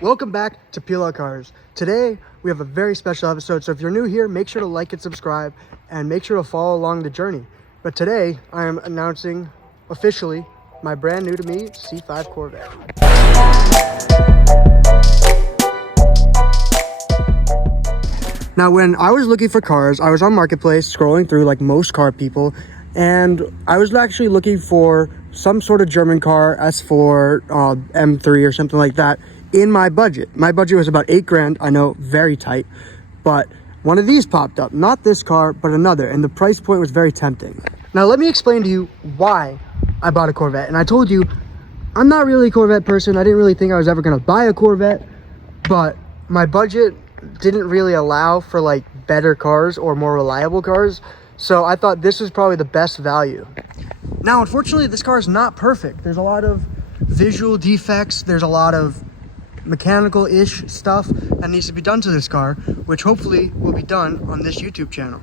Welcome back to Peel Out Cars. Today we have a very special episode, so if you're new here, make sure to like and subscribe and make sure to follow along the journey. But today I am announcing officially my brand new to me C5 Corvette. Now when I was looking for cars, I was on Marketplace scrolling through like most car people, and I was actually looking for some sort of German car, S4, M3 or something like that in my budget. My budget was about $8,000. I know, very tight, but one of these popped up, not this car, but another, and the price point was very tempting. Now let me explain to you why I bought a Corvette. And I told you, I'm not really a Corvette person. I didn't really think I was ever gonna buy a Corvette, but my budget didn't really allow for like better cars or more reliable cars. So I thought this was probably the best value. Now, unfortunately, this car is not perfect. There's a lot of visual defects. There's a lot of mechanical-ish stuff that needs to be done to this car, which hopefully will be done on this YouTube channel.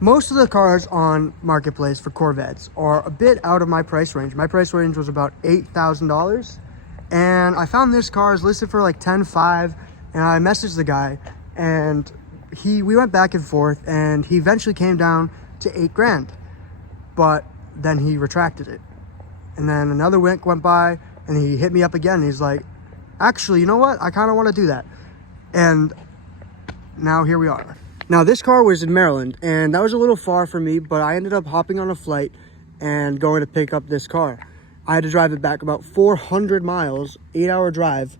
Most of the cars on Marketplace for Corvettes are a bit out of my price range. My price range was about $8,000, and I found this car is listed for like $10,500, and I messaged the guy, and we went back and forth, and he eventually came down to $8,000, but then he retracted it. And then another week went by, and he hit me up again, and he's like, actually, you know what? I kind of want to do that. And now here we are. Now this car was in Maryland, and that was a little far for me, but I ended up hopping on a flight and going to pick up this car. I had to drive it back about 400 miles, 8-hour drive,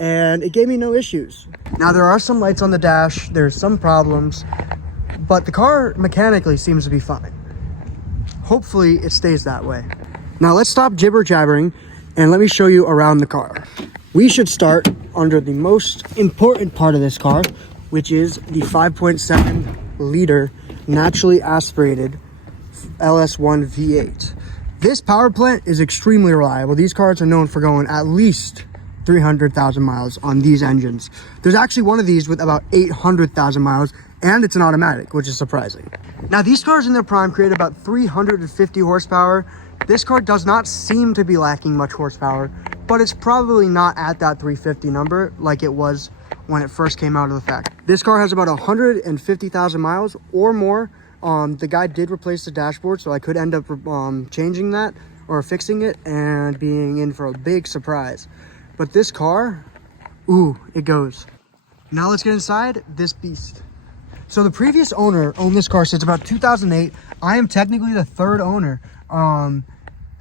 and it gave me no issues. Now there are some lights on the dash, there's some problems, but the car mechanically seems to be fine. Hopefully it stays that way. Now let's stop jibber jabbering and let me show you around the car. We should start under the most important part of this car, which is the 5.7 liter naturally aspirated LS1 V8. This power plant is extremely reliable. These cars are known for going at least 300,000 miles on these engines. There's actually one of these with about 800,000 miles, and it's an automatic, which is surprising. Now these cars in their prime create about 350 horsepower. This car does not seem to be lacking much horsepower, but it's probably not at that 350 number like it was when it first came out of the factory. This car has about 150,000 miles or more. The guy did replace the dashboard, so I could end up changing that or fixing it and being in for a big surprise. But this car, ooh, it goes. Now let's get inside this beast. So the previous owner owned this car since about 2008. I am technically the third owner.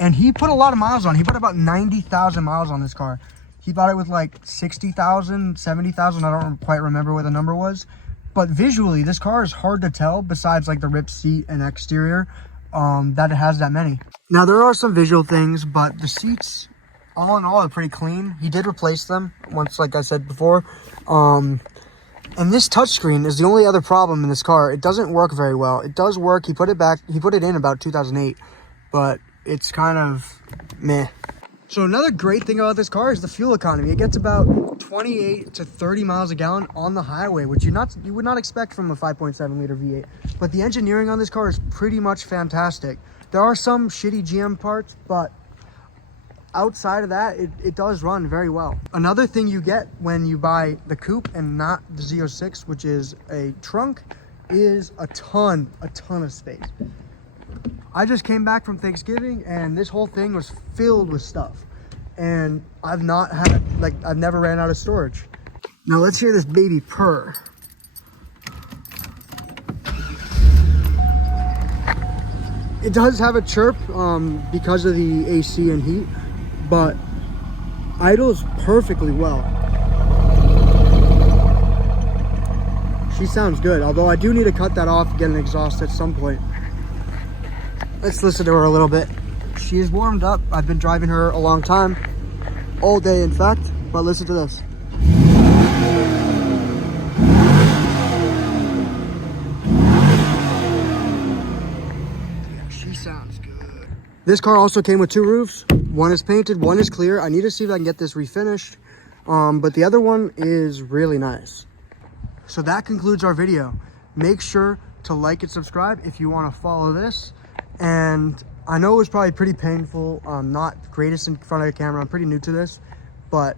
And he put a lot of miles on. He put about 90,000 miles on this car. He bought it with like 60,000, 70,000. I don't quite remember what the number was. But visually, this car is hard to tell, besides like the ripped seat and exterior, that it has that many. Now, there are some visual things, but the seats, all in all, are pretty clean. He did replace them once, like I said before. And this touchscreen is the only other problem in this car. It doesn't work very well. It does work. He put it in about 2008, but it's kind of meh. So another great thing about this car is the fuel economy. It gets about 28 to 30 miles a gallon on the highway, which you would not expect from a 5.7 liter V8. But the engineering on this car is pretty much fantastic. There are some shitty GM parts, but outside of that, it does run very well. Another thing you get when you buy the coupe and not the Z06, which is a trunk, is a ton of space. I just came back from Thanksgiving and this whole thing was filled with stuff. And I've never ran out of storage. Now let's hear this baby purr. It does have a chirp because of the AC and heat, but idles perfectly well. She sounds good, although I do need to cut that off and get an exhaust at some point. Let's listen to her a little bit. She's warmed up. I've been driving her a long time, all day in fact, but listen to this. Yeah, she sounds good. This car also came with two roofs. One is painted, one is clear. I need to see if I can get this refinished, but the other one is really nice. So that concludes our video. Make sure to like and subscribe if you want to follow this. And I know it was probably pretty painful. I'm not the greatest in front of the camera. I'm pretty new to this, but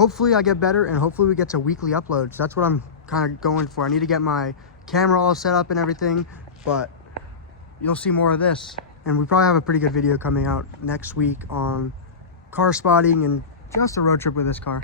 hopefully I get better, and hopefully we get to weekly uploads. That's what I'm kind of going for. I need to get my camera all set up and everything, but you'll see more of this. And we probably have a pretty good video coming out next week on car spotting and just a road trip with this car.